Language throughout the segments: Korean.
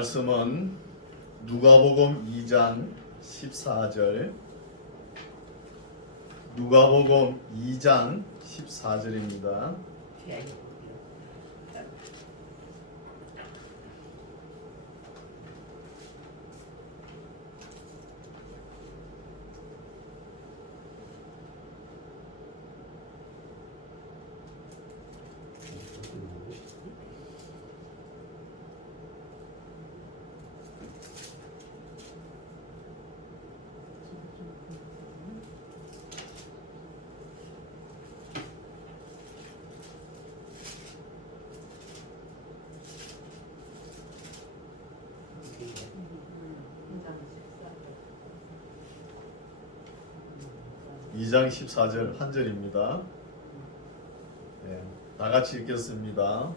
말씀은 누가복음 2장 14절, 누가복음 2장 14절입니다. 2장 14절 한 절입니다. 다 같이 읽겠습니다.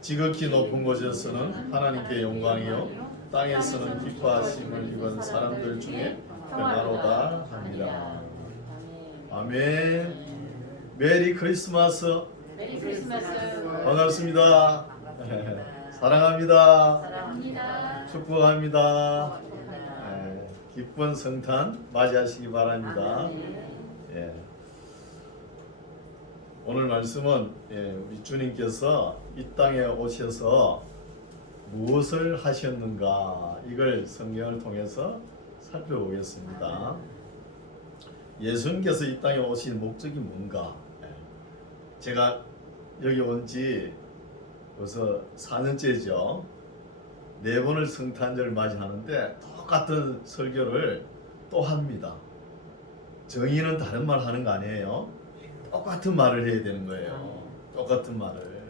지극히 높은 곳에서는 하나님께 영광이요 땅에서는 기뻐하심을 입은 사람들 중에 평화로다 합니다. 아멘. 메리 크리스마스. 메리 크리스마스. 반갑습니다. 사랑합니다. 사랑합니다. 축복합니다. 기쁜 성탄 맞이하시기 바랍니다. 오늘 말씀은 우리 주님께서 이 땅에 오셔서 무엇을 하셨는가, 이걸 성경을 통해서 살펴보겠습니다. 예수님께서 이 땅에 오신 목적이 뭔가? 제가 여기 온 지 벌써 4년째죠. 4번을 성탄절을 맞이하는데 똑같은 설교를 또 합니다. 정의는 다른 말 하는 거 아니에요. 똑같은 말을 해야 되는 거예요. 똑같은 말을.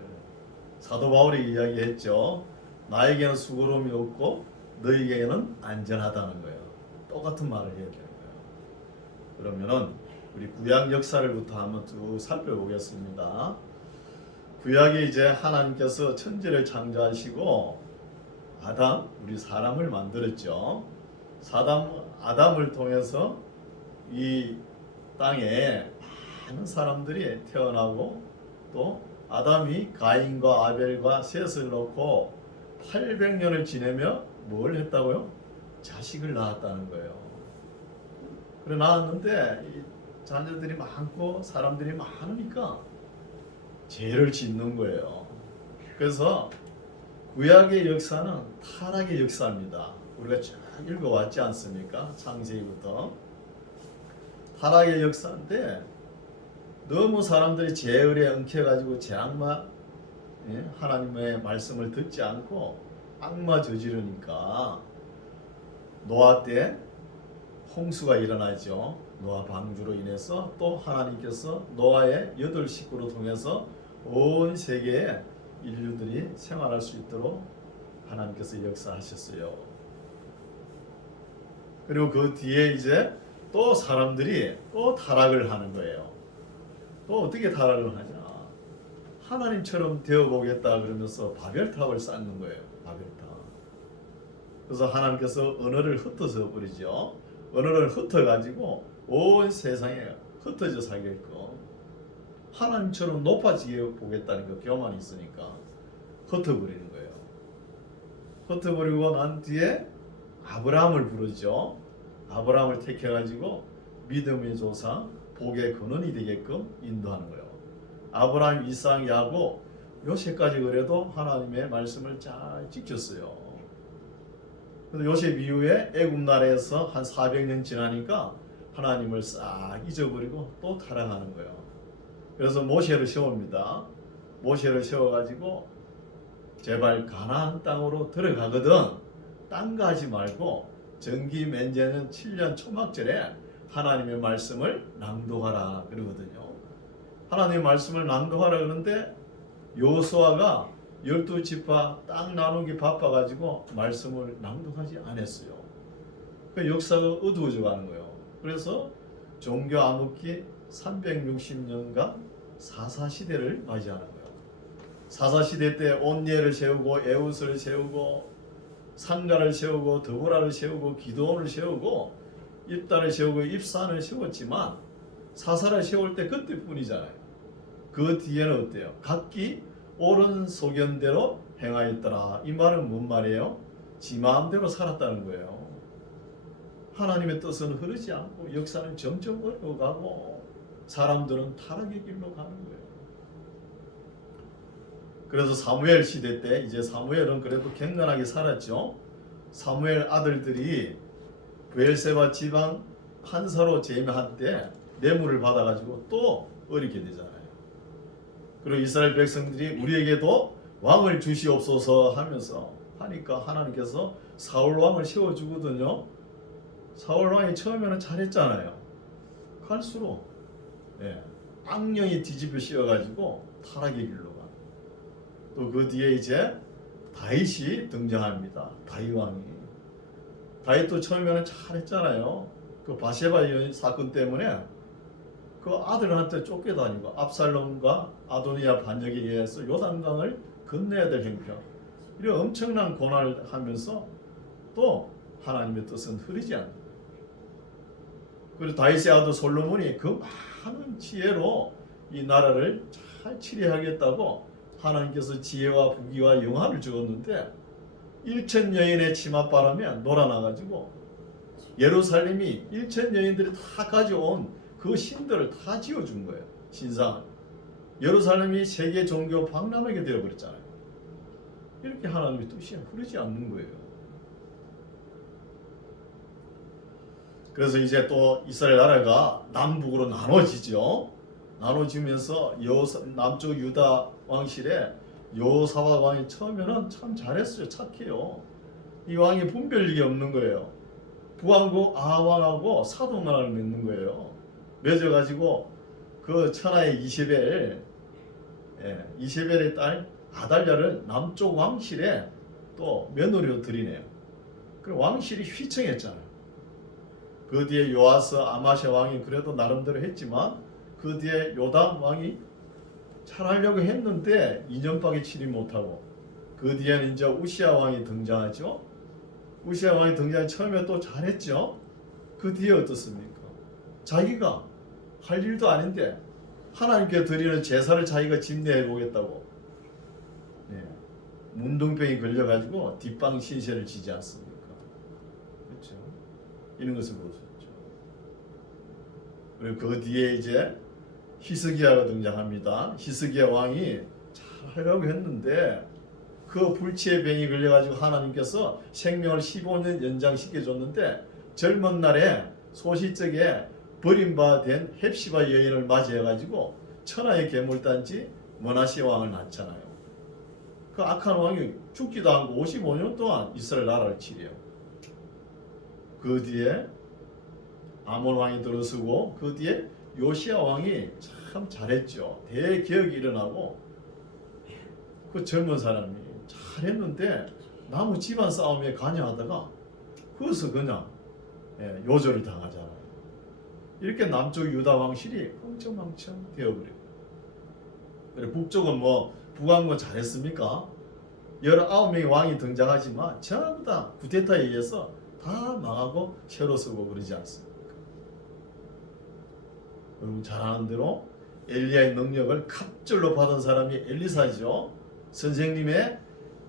사도 바울이 이야기했죠. 나에게는 수고로움이 없고 너희에게는 안전하다는 거예요. 똑같은 말을 해야 되는 거예요. 그러면은 우리 구약 역사를부터 한번 쭉 살펴보겠습니다. 구약에 이제 하나님께서 천지를 창조하시고 아담, 우리 사람을 만들었죠. 아담을 통해서 이 땅에 많은 사람들이 태어나고, 또 아담이 가인과 아벨과 셋을 놓고 800년을 지내며 뭘 했다고요? 자식을 낳았다는 거예요. 그래 낳았는데 이 자녀들이 많고 사람들이 많으니까 죄를 짓는 거예요. 그래서 구약의 역사는 타락의 역사입니다. 우리가 쭉 읽어왔지 않습니까? 창세기부터. 타락의 역사인데 너무 사람들이 죄의에 엉켜가지고 죄악마, 하나님의 말씀을 듣지 않고 악마 저지르니까 노아 때 홍수가 일어나죠. 노아 방주로 인해서 또 하나님께서 노아의 8식구를 통해서 온 세계에 인류들이 생활할 수 있도록 하나님께서 역사하셨어요. 그리고 그 뒤에 이제 또 사람들이 또 타락을 하는 거예요. 또 어떻게 타락을 하냐? 하나님처럼 되어보겠다 그러면서 바벨탑을 쌓는 거예요. 바벨탑. 그래서 하나님께서 언어를 흩어져 버리죠. 언어를 흩어가지고 온 세상에 흩어져 살게끔 하나님처럼 높아지게 보겠다는 그 교만이 있으니까 흩어버리는 거예요. 흩어버리고 난 뒤에 아브라함을 부르죠. 아브라함을 택해가지고 믿음의 조상, 복의 근원이 되게끔 인도하는 거예요. 아브라함, 이삭, 야곱, 요셉까지 그래도 하나님의 말씀을 잘 지켰어요. 그래서 요셉 이후에 애굽 나라에서 한 400년 지나니까 하나님을 싹 잊어버리고 또 타락하는 거예요. 그래서 모세를 세웁니다. 모세를 세워가지고 제발 가나안 땅으로 들어가거든 땅 가지 말고 정기 맹제는 7년 초막절에 하나님의 말씀을 낭독하라 그러거든요. 하나님의 말씀을 낭독하라 그러는데 여호수아가 12지파 땅 나누기 바빠가지고 말씀을 낭독하지 않았어요. 그 역사가 어두워져 가는 거예요. 그래서 종교 암흑기 360년간 사사시대를 맞이하는 거예요. 사사시대 때 온니엘을 세우고 에웃을 세우고 상가를 세우고 드보라를 세우고 기드온을 세우고 입다를 세우고 입산을 세웠지만 사사를 세울 때 그때뿐이잖아요. 그 뒤에는 어때요? 각기 옳은 소견대로 행하였더라. 이 말은 뭔 말이에요? 지 마음대로 살았다는 거예요. 하나님의 뜻은 흐르지 않고 역사는 점점 어려워가고 사람들은 타락의 길로 가는 거예요. 그래서 사무엘 시대 때 이제 사무엘은 그래도 경건하게 살았죠. 사무엘 아들들이 브엘세바 지방 판사로 재임할 때 뇌물을 받아가지고 또 어리게 되잖아요. 그리고 이스라엘 백성들이 우리에게도 왕을 주시옵소서 하면서 하니까 하나님께서 사울 왕을 세워주거든요. 사울 왕이 처음에는 잘했잖아요. 갈수록 악령이 뒤집어 씌워가지고 타락의 길로 가. 또 그 뒤에 이제 다윗이 등장합니다. 다윗 왕이. 다윗도 처음에는 잘했잖아요. 그 바세바 사건 때문에 그 아들한테 쫓겨다니고 압살롬과 아도니아 반역에 의해서 요단강을 건너야 될 형편. 이런 엄청난 고난을 하면서 또 하나님의 뜻은 흐르지 않는. 그리고 다윗의 아들 솔로몬이 그 많은 지혜로 이 나라를 잘 치리하겠다고 하나님께서 지혜와 부귀와 영화를 주었는데 1천 여인의 치맛바람에 놀아나가지고 예루살렘이 1천 여인들이 다 가져온 그 신들을 다 지어준 거예요. 신상. 예루살렘이 세계 종교 박람회가 되어버렸잖아요. 이렇게 하나님의 뜻이 흐르지 않는 거예요. 그래서 이제 또 이스라엘 나라가 남북으로 나눠지죠. 나눠지면서 남쪽 유다 왕실에 여호사밧 왕이 처음에는 참 잘했어요. 착해요. 이 왕이 분별력이 없는 거예요. 북왕국 아왕하고 사돈나라를 맺는 거예요. 맺어가지고 그 천하의 이세벨의 딸 아달랴를 남쪽 왕실에 또 며느리로 들이네요. 그 왕실이 휘청했잖아요. 그 뒤에 요아스 아마샤 왕이 그래도 나름대로 했지만 그 뒤에 요담 왕이 잘하려고 했는데 2년밖에 치리 못하고 그 뒤에는 이제 우시아 왕이 등장하죠. 우시아 왕이 등장해 처음에 또 잘했죠. 그 뒤에 어떻습니까? 자기가 할 일도 아닌데 하나님께 드리는 제사를 자기가 집례해 보겠다고 문둥병이 걸려가지고 뒷방 신세를 지지 않습니까? 그렇죠? 이런 것을 볼 수 있죠. 그리고 그 뒤에 이제 히스기야가 등장합니다. 히스기야 왕이 잘 하려고 했는데 그 불치의 병이 걸려가지고 하나님께서 생명을 15년 연장시켜줬는데 젊은 날에 소시적에 버림받은 헵시바 여인을 맞이해가지고 천하의 괴물단지 머나시 왕을 낳잖아요. 그 악한 왕이 죽지도 않고 55년 동안 이스라엘 나라를 치려요. 그 뒤에 아몬 왕이 들어서고 그 뒤에 요시야 왕이 참 잘했죠. 대개혁이 일어나고 그 젊은 사람이 잘했는데 나무 집안 싸움에 관여하다가 거기서 그냥 요절을 당하잖아요. 이렇게 남쪽 유다 왕실이 엉청망청 되어버려요. 그리고 북쪽은 북왕은 잘했습니까? 19명의 왕이 등장하지만 전부 다 쿠데타에 의해서 다 망하고 새로 서고 그러지 않습니까? 여러분 잘 아는 대로 엘리야의 능력을 갑절로 받은 사람이 엘리사죠. 선생님의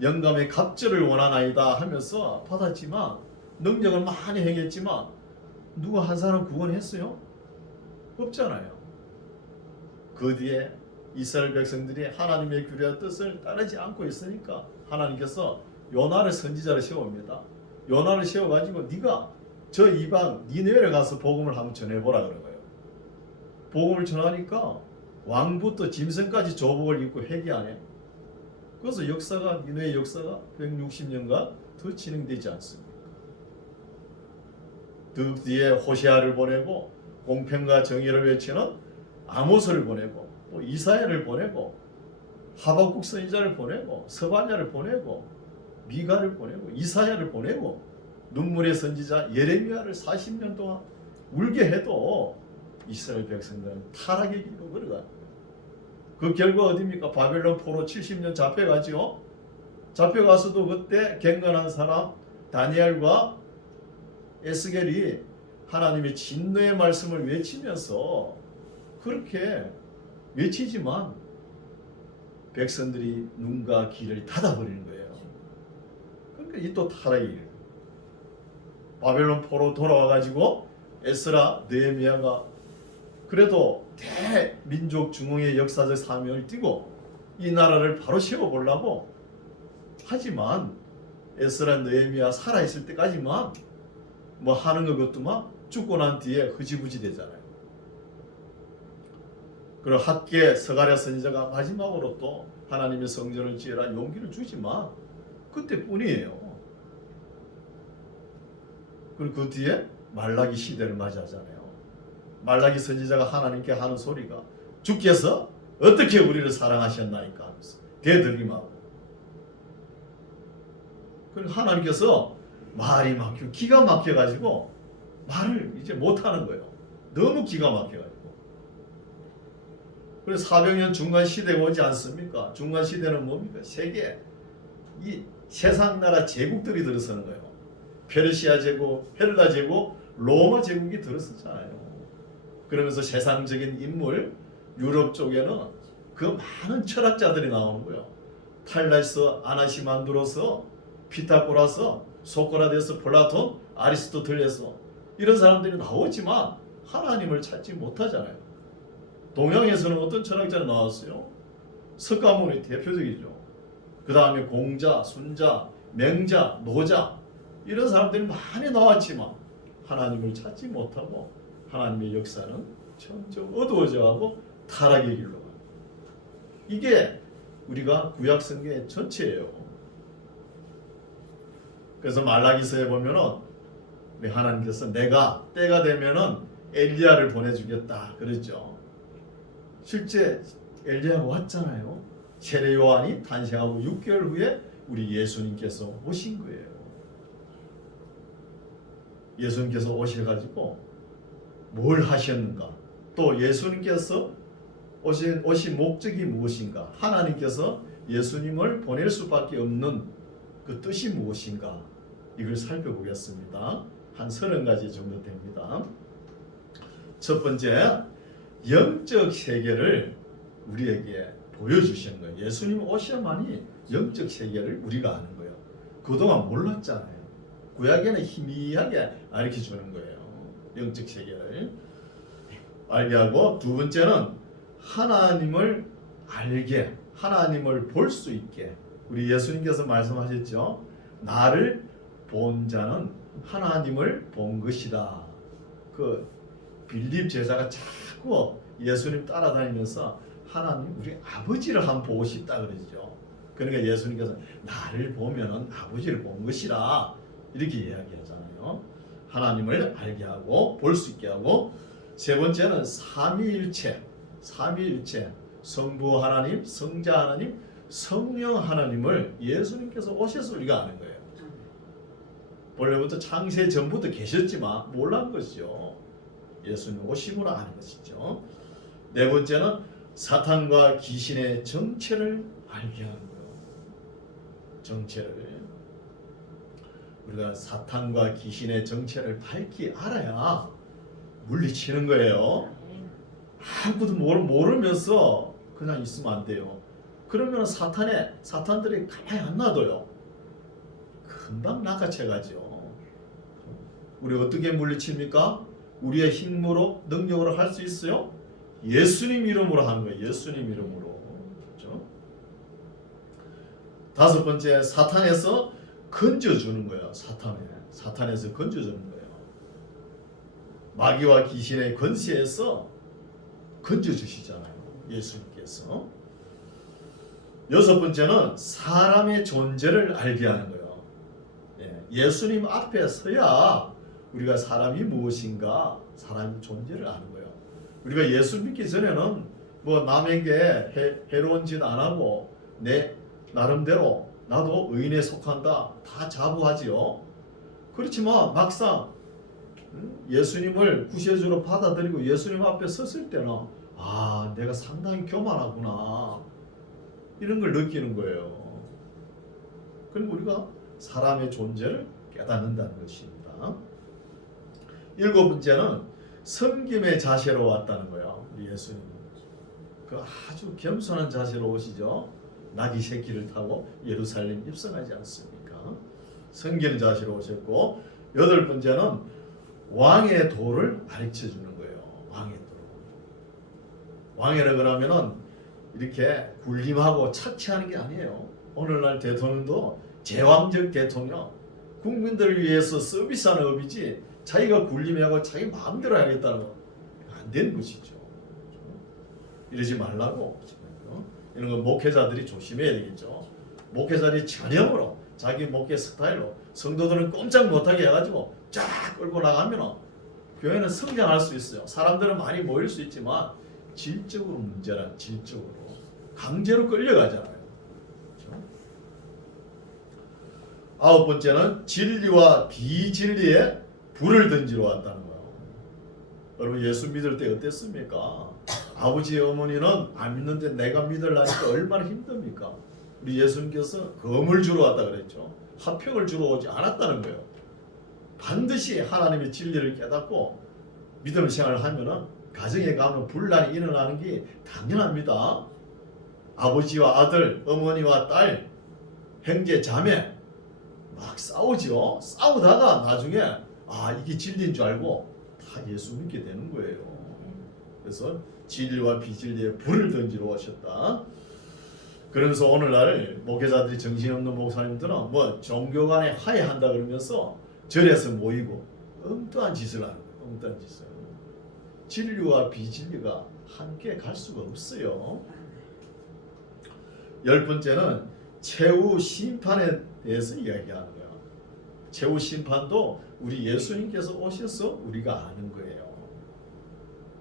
영감의 갑절을 원하나이다 하면서 받았지만 능력을 많이 행했지만 누가 한 사람 구원했어요? 없잖아요. 그 뒤에 이스라엘 백성들이 하나님의 규례와 뜻을 따르지 않고 있으니까 하나님께서 요나를 선지자를 세웁니다. 요나를 세워가지고 네가 저 이방 니느웨를 가서 복음을 한번 전해보라 그런 거예요. 복음을 전하니까 왕부터 짐승까지 조복을 입고 회개하네. 그래서 역사가 니느웨 역사가 160년간 더 진행되지 않습니까? 그 뒤에 호세아를 보내고 공평과 정의를 외치는 아모스를 보내고 또 이사야를 보내고 하박국 선지자를 보내고 스바냐를 보내고 미가를 보내고 이사야를 보내고 눈물의 선지자 예레미야를 40년 동안 울게 해도 이스라엘 백성들은 타락의 길로 걸어가. 그 결과 어디입니까? 바벨론 포로 70년 잡혀가지요. 잡혀가서도 그때 경건한 사람 다니엘과 에스겔이 하나님의 진노의 말씀을 외치면서 그렇게 외치지만 백성들이 눈과 귀를 닫아버리는 거예요. 그러니까 그러니까 이 또 타락이 바벨론 포로 돌아와가지고 에스라 느헤미야가 그래도 대민족 중흥의 역사적 사명을 띠고 이 나라를 바로 세워보려고 하지만 에스라 느헤미야 살아있을 때까지만 뭐 하는 것도 막 죽고 난 뒤에 흐지부지 되잖아요. 그리고 학계 스가랴 선지자가 마지막으로 또 하나님의 성전을 지으라 용기를 주지만 그때뿐이에요. 그리고 그 뒤에 말라기 시대를 맞이하잖아요. 말라기 선지자가 하나님께 하는 소리가 주께서 어떻게 우리를 사랑하셨나이까 하면서 대들기만. 그리고 하나님께서 말이 막혀 기가 막혀가지고 말을 이제 못하는 거예요. 너무 기가 막혀가지고. 그래서 400년 중간 시대가 오지 않습니까? 중간 시대는 뭡니까? 세계 이 세상 나라 제국들이 들어서는 거예요. 페르시아 제국, 헬라 제국, 로마 제국이 들어섰잖아요. 그러면서 세상적인 인물 유럽 쪽에는 그 많은 철학자들이 나오는 거예요. 탈라스, 아나시만드로스, 피타고라스, 소크라테스, 플라톤, 아리스토텔레스 이런 사람들이 나오지만 하나님을 찾지 못하잖아요. 동양에서는 어떤 철학자가 나왔어요? 석가모니 대표적이죠. 그 다음에 공자, 순자, 맹자, 노자 이런 사람들이 많이 나왔지만 하나님을 찾지 못하고 하나님의 역사는 점점 어두워져가고 타락의 길로 갑니다. 이게 우리가 구약 성경의 전체예요. 그래서 말라기서에 보면은 하나님께서 내가 때가 되면은 엘리야를 보내주겠다 그랬죠. 실제 엘리야가 왔잖아요. 세례 요한이 탄생하고 6개월 후에 우리 예수님께서 오신 거예요. 예수님께서 오셔가지고 뭘 하셨는가? 또 예수님께서 오신 목적이 무엇인가? 하나님께서 예수님을 보낼 수밖에 없는 그 뜻이 무엇인가? 이걸 살펴보겠습니다. 한 30가지 정도 됩니다. 첫 번째, 영적 세계를 우리에게 보여주시는 거예요. 예수님 오셔야만이 영적 세계를 우리가 아는 거예요. 그동안 몰랐잖아요. 구약에는 희미하게 가르쳐주는 거예요. 영적 세계를 알게 하고, 두 번째는 하나님을 알게, 하나님을 볼 수 있게. 우리 예수님께서 말씀하셨죠. 나를 본 자는 하나님을 본 것이다. 그 빌립 제자가 자꾸 예수님 따라다니면서 하나님 우리 아버지를 한번 보고 싶다 그러죠. 그러니까 예수님께서 나를 보면은 아버지를 본 것이라 이렇게 이야기하잖아요. 하나님을 알게 하고 볼 수 있게 하고, 세 번째는 삼위일체, 성부 하나님, 성자 하나님, 성령 하나님을 예수님께서 오셔서 우리가 아는 거예요. 본래부터 창세 전부터 계셨지만 몰랐던 것이죠. 예수님 오심으로 아는 것이죠. 네 번째는 사탄과 귀신의 정체를 알게 하는 거예요. 정체를. 우리가 사탄과 귀신의 정체를 밝히 알아야 물리치는 거예요. 아무것도 모르면서 그냥 있으면 안 돼요. 그러면 사탄들이 가만히 안 놔둬요. 금방 낚아채가죠. 우리 어떻게 물리칩니까? 우리의 힘으로, 능력으로 할 수 있어요? 예수님 이름으로 하는 거예요. 예수님 이름으로. 그렇죠? 다섯 번째, 사탄에서 건져주는 거예요. 사탄에서 건져주는 거예요. 마귀와 귀신의 권세에서 건져주시잖아요. 예수님께서. 여섯 번째는 사람의 존재를 알게 하는 거예요. 예수님 앞에 서야 우리가 사람이 무엇인가, 사람의 존재를 아는 거예요. 우리가 예수 믿기 전에는 뭐 남에게 해로운 짓 안 하고 내 나름대로 나도 의인에 속한다 다 자부하지요. 그렇지만 막상 예수님을 구세주로 받아들이고 예수님 앞에 섰을 때는 아, 내가 상당히 교만하구나 이런 걸 느끼는 거예요. 그리고 우리가 사람의 존재를 깨닫는다는 것입니다. 일곱 번째는 섬김의 자세로 왔다는 거예요. 우리 예수님 그 아주 겸손한 자세로 오시죠. 나귀 새끼를 타고 예루살렘 입성하지 않습니까? 섬기는 자세로 오셨고, 여덟 번째는 왕의 도를 가르쳐 주는 거예요. 왕의 도. 왕이라 그러면은 이렇게 군림하고 착취하는 게 아니에요. 오늘날 대통령도 제왕적 대통령, 국민들을 위해서 서비스하는 업이지 자기가 군림하고 자기 마음대로 하겠다는 거 안 되는 것이죠. 이러지 말라고. 이런 거 목회자들이 조심해야 되겠죠. 목회자들이 전형으로 자기 목회 스타일로 성도들은 꼼짝 못하게 해가지고 쫙 끌고 나가면 교회는 성장할 수 있어요. 사람들은 많이 모일 수 있지만 질적으로 문제란 질적으로 강제로 끌려가잖아요. 그렇죠? 아홉 번째는 진리와 비진리에 불을 던지러 왔다는 거예요. 여러분 예수 믿을 때 어땠습니까? 아버지 어머니는 안 믿는데 내가 믿으려니까 얼마나 힘듭니까? 우리 예수님께서 검을 주러 왔다 그랬죠. 화평을 주러 오지 않았다는 거예요. 반드시 하나님의 진리를 깨닫고 믿음 생활을 하면은 가정에 가면 분란이 일어나는 게 당연합니다. 아버지와 아들, 어머니와 딸, 형제, 자매 막 싸우죠. 싸우다가 나중에 이게 진리인 줄 알고 다 예수 믿게 되는 거예요. 그래서 진리와 비진리에 불을 던지러 오셨다. 그러면서 오늘날 목회자들이 정신없는 목사님들은 뭐 종교 간에 화해한다 그러면서 절에서 모이고 엉뚱한 짓을 하는 거예요. 엉뚱한 짓을. 진리와 비진리가 함께 갈 수가 없어요. 열 번째는 최후 심판에 대해서 이야기하는 거야. 최후 심판도 우리 예수님께서 오셔서 우리가 아는 거예요.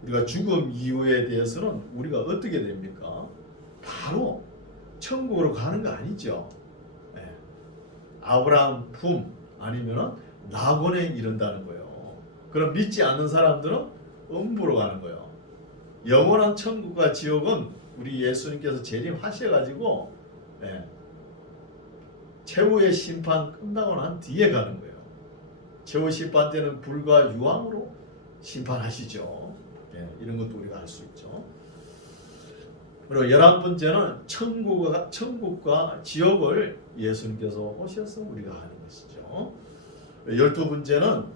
우리가 죽음 이후에 대해서는 우리가 어떻게 됩니까? 바로 천국으로 가는 거 아니죠. 네. 아브라함 품 아니면은 낙원에 이른다는 거예요. 그럼 믿지 않는 사람들은 음부로 가는 거예요. 영원한 천국과 지옥은 우리 예수님께서 재림하셔가지고 최후의 심판 끝나고 난 뒤에 가는 거예요. 최후 심판 때는 불과 유황으로 심판하시죠. 이런 것도 우리가 알 수 있죠. 그리고 11번째는 천국과 지옥을 예수님께서 오셔서 우리가 하는 것이죠. 12번째는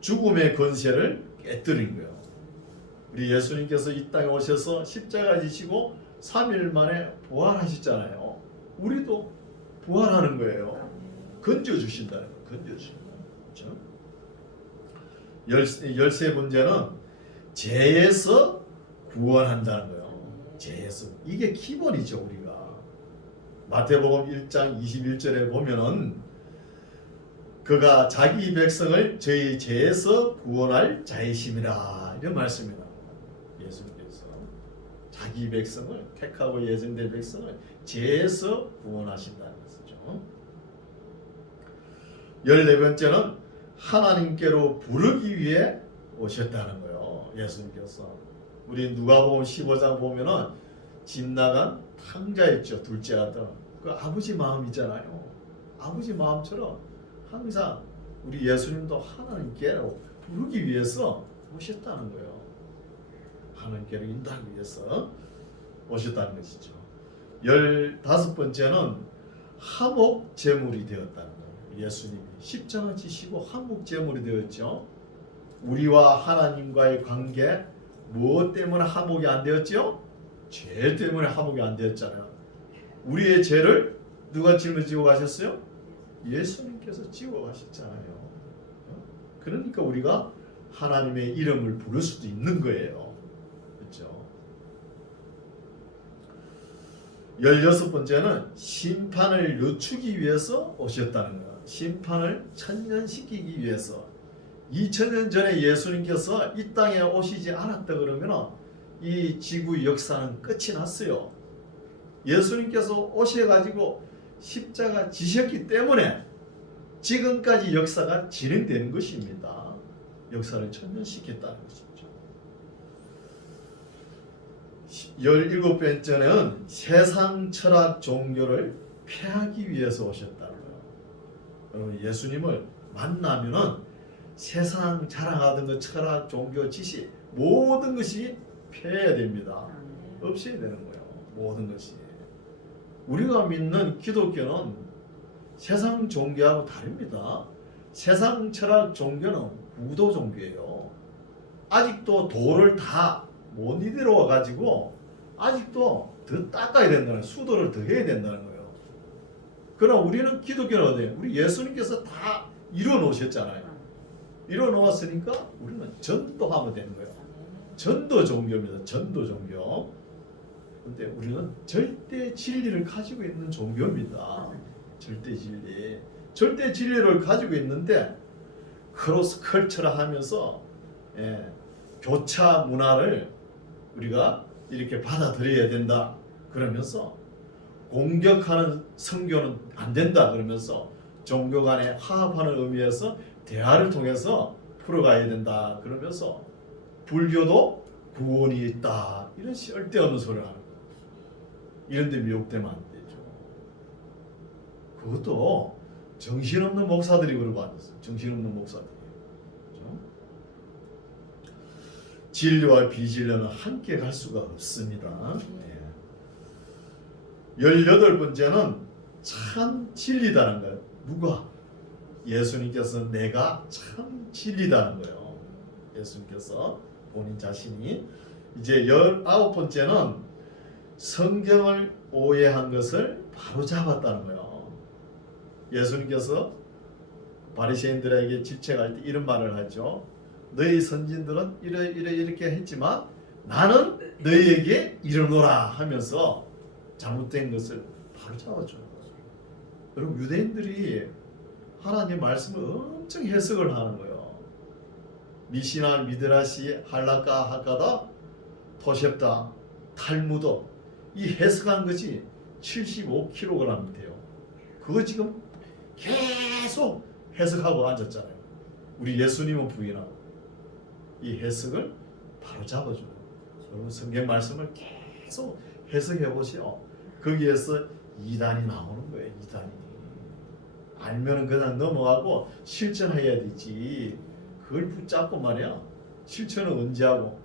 죽음의 권세를 깨뜨린 거예요. 우리 예수님께서 이 땅에 오셔서 십자가 지시고 3일 만에 부활하셨잖아요. 우리도 부활하는 거예요. 건져주신다는 거예요. 건져주신다. 그렇죠? 13번째는 죄에서 구원한다는 거예요. 죄에서. 이게 기본이죠. 우리가. 마태복음 1장 21절에 보면은 그가 자기 백성을 저희 죄에서 구원할 자이심이라 이런 말씀이 나옵니다. 예수님께서 자기 백성을 택하고 예정된 백성을 죄에서 구원하신다는 것이죠. 14번째는 하나님께로 부르기 위해 오셨다는 거예요. 예수님께서. 우리 누가복음 15장 보면은 집 나간 탕자였죠. 둘째 아들. 그 아버지 마음이잖아요. 아버지 마음처럼 항상 우리 예수님도 하나님께로 부르기 위해서 오셨다는 거예요. 하나님께로 인도하기 위해서 오셨다는 것이죠. 15번째는 화목 제물이 되었다는 거예요. 예수님이 십자가 지시고 화목 제물이 되었죠. 우리와 하나님과의 관계 무엇 때문에 화목이 안 되었죠? 죄 때문에 화목이 안 되었잖아요. 우리의 죄를 누가 짊어지고 가셨어요? 예수님께서 지고 가셨잖아요. 그러니까 우리가 하나님의 이름을 부를 수도 있는 거예요. 그렇죠? 16번째는 심판을 늦추기 위해서 오셨다는 거예요. 심판을 천년시키기 위해서. 2000년 전에 예수님께서 이 땅에 오시지 않았다 그러면 이 지구 역사는 끝이 났어요. 예수님께서 오셔가지고 십자가 지셨기 때문에 지금까지 역사가 진행되는 것입니다. 역사를 천년시켰다는 것이죠. 17번째는 세상 철학 종교를 폐하기 위해서 오셨다는 거예요. 여러분 예수님을 만나면은 세상 자랑하던 것, 철학, 종교, 지식 모든 것이 폐해야 됩니다. 없애야 되는 거예요. 모든 것이. 우리가 믿는 기독교는 세상 종교하고 다릅니다. 세상 철학 종교는 무도 종교예요. 아직도 도를 다 못 이대로 가지고 아직도 더 닦아야 된다는, 수도를 더 해야 된다는 거예요. 그러나 우리는 기독교는 어디예요? 우리 예수님께서 다 이뤄 놓으셨잖아요. 이뤄 놓았으니까 우리는 전도하면 되는 거예요. 전도 종교입니다. 전도 종교. 근데 우리는 절대 진리를 가지고 있는 종교입니다. 절대 진리. 절대 진리를 가지고 있는데 크로스 컬처를 하면서 교차 문화를 우리가 이렇게 받아들여야 된다. 그러면서 공격하는 선교는 안 된다. 그러면서 종교 간에 화합하는 의미에서 대화를 통해서 풀어가야 된다. 그러면서 불교도 구원이 있다. 이런 쓸데없는 소리를 하는 거예요. 이런 데 미혹되면 안 되죠. 그것도 정신없는 목사들이 그러고 앉았어요. 정신없는 목사들이. 그렇죠? 진리와 비진리는 함께 갈 수가 없습니다. 18번째는 참 진리다는 거예요. 누가? 예수님께서 내가 참 진리다는 거예요. 예수님께서 본인 자신이. 이제 19번째는 성경을 오해한 것을 바로잡았다는 거예요. 예수님께서 바리새인들에게 질책할 때 이런 말을 하죠. 너희 선진들은 이렇게 했지만 나는 너희에게 이르노라 하면서 잘못된 것을 바로잡아줘요. 여러분, 유대인들이 하나님 말씀을 엄청 해석을 하는 거예요. 미시나 미드라시 할라카 하카다 토셉다 탈무드 이 해석한 것이 75kg이 돼요. 그거 지금 계속 해석하고 앉았잖아요. 우리 예수님은 부인하고 이 해석을 바로 잡아줘요. 여러분, 성경 말씀을 계속 해석해 보시오. 거기에서 이단이 나오는 거예요. 이단이. 알면은 그냥 넘어가고 실천해야 되지. 그걸 붙잡고 말이야. 실천은 언제 하고?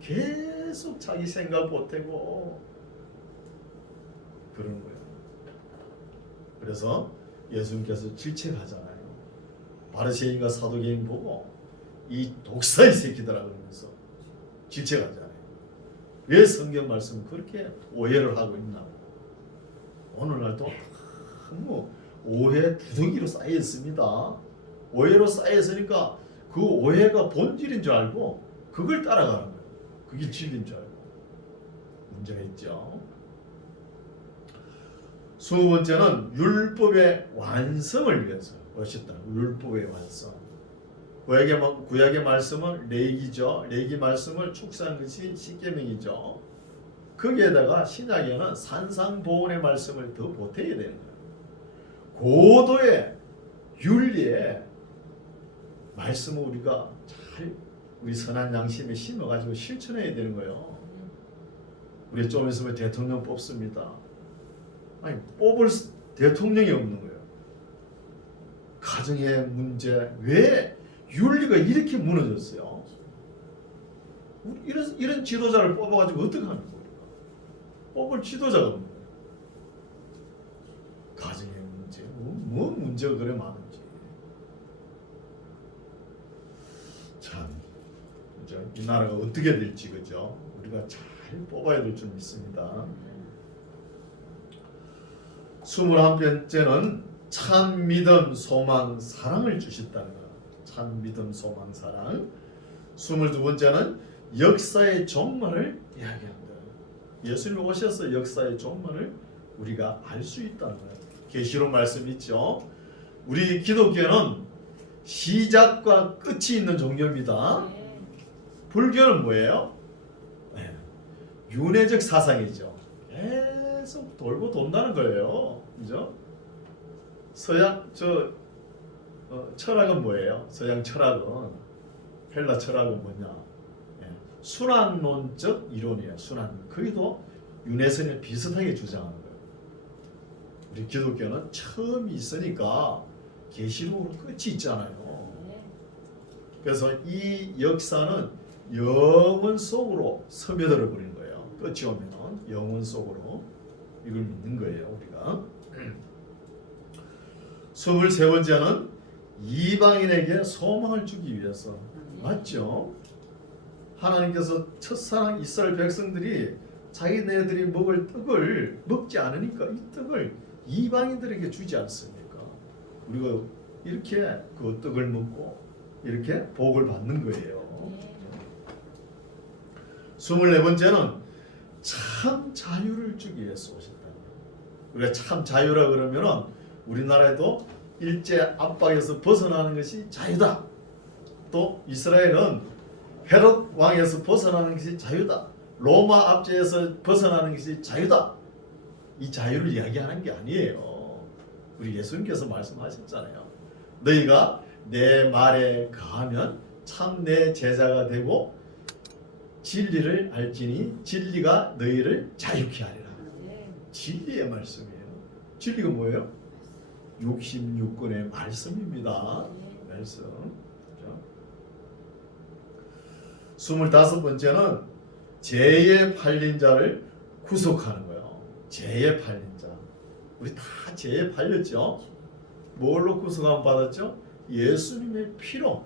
계속 자기 생각 보태고 그런 거예요. 그래서 예수님께서 질책하잖아요. 바리새인과 사두개인 보고 이 독사의 새끼들아 그러면서 질책하잖아요. 왜 성경 말씀 그렇게 오해를 하고 있나? 오늘날도 너무 오해 두덩이로 쌓여 있습니다. 오해로 쌓여 있으니까 그 오해가 본질인 줄 알고 그걸 따라가는 거예요. 그게 진리인 줄 알고. 문제가 있죠. 20번째는 율법의 완성을 위해서 오셨다. 율법의 완성. 구약의 말씀은 레위기죠. 레위기 말씀을 축소한 것이 십계명이죠. 거기에다가 신약에는 산상보훈의 말씀을 더 보태야 되는 거예요. 고도의 윤리의 말씀을 우리가 잘 우리 선한 양심에 심어가지고 실천해야 되는 거예요. 우리 좀 있으면 대통령 뽑습니다. 아니, 뽑을 대통령이 없는 거예요. 가정의 문제, 왜 윤리가 이렇게 무너졌어요? 이런 지도자를 뽑아가지고 어떻게 하는 거예요? 뽑을 지도자가 없는 거예요. 가정의 문제, 뭐 문제가 그래 많은지. 참, 그죠? 이 나라가 어떻게 될지, 그죠? 우리가 잘 뽑아야 될 줄 믿습니다. 21번째는 참 믿음, 소망, 사랑을 주셨다는 거예요. 참 믿음, 소망, 사랑. 22번째는 역사의 종말을 이야기합니다. 예수님이 오셔서 역사의 종말을 우리가 알 수 있다는 거예요. 계시록 말씀 있죠. 우리 기독교는 시작과 끝이 있는 종교입니다. 불교는 뭐예요? 윤회적 사상이죠. 계속 돌고 돈다는 거예요. 그죠? 서양 철학은 뭐예요? 서양 철학은 헬라 철학은 뭐냐? 순환론적 이론이에요. 순환. 거기도 윤회선이 비슷하게 주장하는 거예요. 우리 기독교는 처음이 있으니까 계시록으로 끝이 있잖아요. 그래서 이 역사는 영원 속으로 스며들어 버리는 거예요. 끝이 오면 영원 속으로 이걸 믿는 거예요, 우리가. 23번째는 이방인에게 소망을 주기 위해서. 맞죠? 하나님께서 첫사랑 이스라엘 백성들이 자기네들이 먹을 떡을 먹지 않으니까 이 떡을 이방인들에게 주지 않습니까? 우리가 이렇게 그 떡을 먹고 이렇게 복을 받는 거예요. 24번째는 참 자유를 주기 위해서 오셨다. 우리가 참 자유라 그러면은 우리나라에도 일제 압박에서 벗어나는 것이 자유다. 또 이스라엘은 헤롯 왕에서 벗어나는 것이 자유다. 로마 압제에서 벗어나는 것이 자유다. 이 자유를 이야기하는 게 아니에요. 우리 예수님께서 말씀하셨잖아요. 너희가 내 말에 가하면 참 내 제자가 되고 진리를 알지니 진리가 너희를 자유케 하리라. 진리의 말씀이에요. 진리가 뭐예요? 66권의 말씀입니다. 말씀. 25번째는 죄에 팔린 자를 구속하는 거예요. 죄에 팔린 자. 우리 다 죄에 팔렸죠? 뭘로 구속함 받았죠? 예수님의 피로.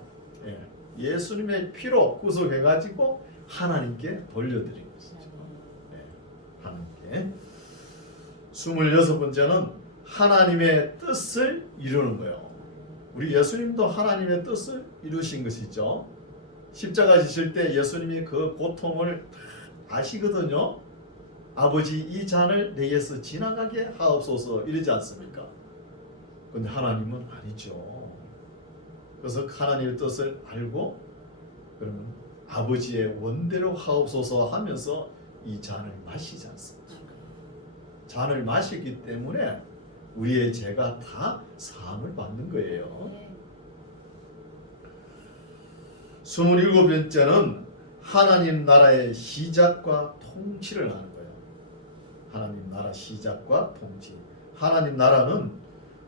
예수님의 피로 구속해가지고 하나님께 돌려드린 것이죠. 하나님께. 26번째는 하나님의 뜻을 이루는 거예요. 우리 예수님도 하나님의 뜻을 이루신 것이죠. 십자가 지실 때 예수님이 그 고통을 아시거든요. 아버지 이 잔을 내게서 지나가게 하옵소서 이러지 않습니까? 근데 하나님은 아니죠. 그래서 하나님의 뜻을 알고 그러면 아버지의 원대로 하옵소서 하면서 이 잔을 마시지 않습니까? 잔을 마시기 때문에 우리의 죄가 다 사함을 받는 거예요. 27번째는 하나님 나라의 시작과 통치를 하는 거예요. 하나님 나라 시작과 통치. 하나님 나라는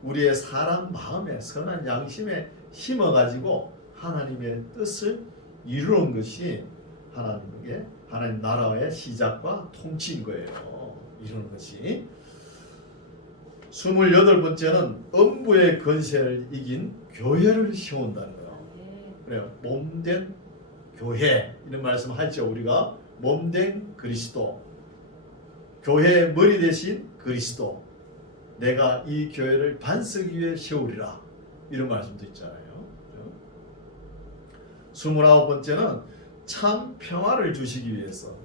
우리의 사람 마음에 선한 양심에 심어가지고 하나님의 뜻을 이루는 것이 하나님 나라의 시작과 통치인 거예요. 이루는 것이. 28번째는 음부의 권세를 이긴 교회를 세운다는 거예요. 그래요. 몸된 교회 이런 말씀 하죠. 우리가 몸된 그리스도, 교회의 머리 대신 그리스도, 내가 이 교회를 반석 위에 세우리라 이런 말씀도 있잖아요. 29번째는 참 평화를 주시기 위해서.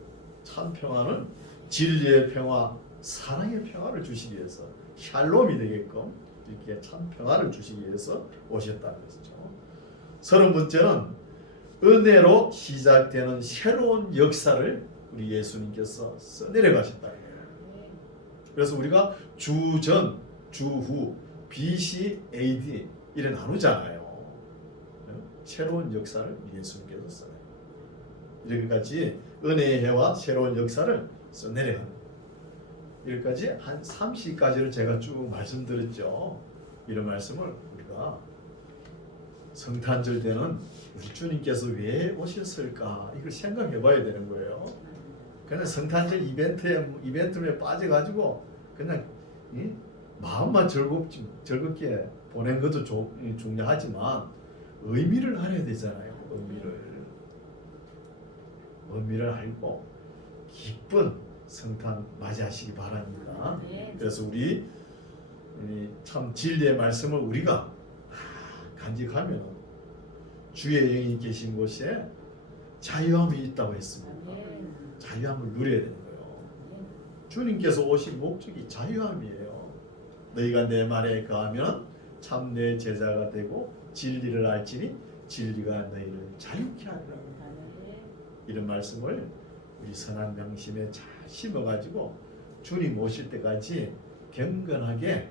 참 평화는 진리의 평화, 사랑의 평화를 주시기 위해서 샬롬이 되게끔 이렇게 참 평화를 주시기 위해서 오셨다는 것이죠. 30번째는 은혜로 시작되는 새로운 역사를 우리 예수님께서 써내려가셨다는 거예요. 그래서 우리가 주전, 주후, BC, AD 이래 나누잖아요. 새로운 역사를 예수님께서 써내려. 이렇게까지 은혜의 해와 새로운 역사를 써내려가는 거예요. 여기까지 한 30가지를 제가 쭉 말씀드렸죠. 이런 말씀을 우리가 성탄절 때는 우리 주님께서 왜 오셨을까 이걸 생각해 봐야 되는 거예요. 그냥 성탄절 이벤트에 빠져가지고 그냥 마음만 즐겁게 보낸 것도 중요하지만 의미를 알아야 되잖아요. 의미를 알고 기쁜 성탄 맞이하시기 바랍니다. 그래서 우리 참 진리의 말씀을 우리가 간직하면 주의 영이 계신 곳에 자유함이 있다고 했습니다. 자유함을 누려야 되는 거예요. 주님께서 오신 목적이 자유함이에요. 너희가 내 말에 거하면 참 내 제자가 되고 진리를 알지니 진리가 너희를 자유케 하리라. 이런 말씀을 우리 선한 명심에 잘 심어가지고 주님 오실 때까지 경건하게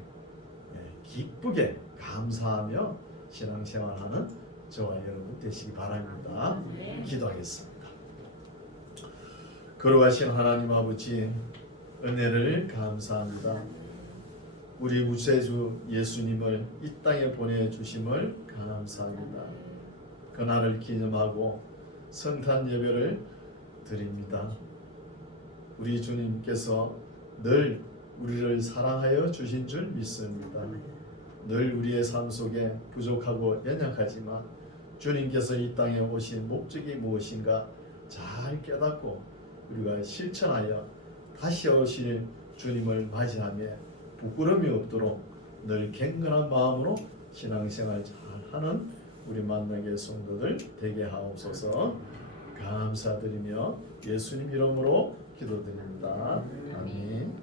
기쁘게 감사하며 신앙생활하는 저와 여러분 되시기 바랍니다. 기도하겠습니다. 거룩하신 하나님 아버지 은혜를 감사합니다. 우리 구세주 예수님을 이 땅에 보내주심을 감사합니다. 그날을 기념하고 성탄 예배를 드립니다. 우리 주님께서 늘 우리를 사랑하여 주신 줄 믿습니다. 늘 우리의 삶 속에 부족하고 연약하지만 주님께서 이 땅에 오신 목적이 무엇인가 잘 깨닫고 우리가 실천하여 다시 오실 주님을 맞이하며 부끄러움이 없도록 늘 경건한 마음으로 신앙생활 잘하는 우리 만나게 성도들 되게 하옵소서. 감사드리며 예수님 이름으로 기도드립니다. 아멘.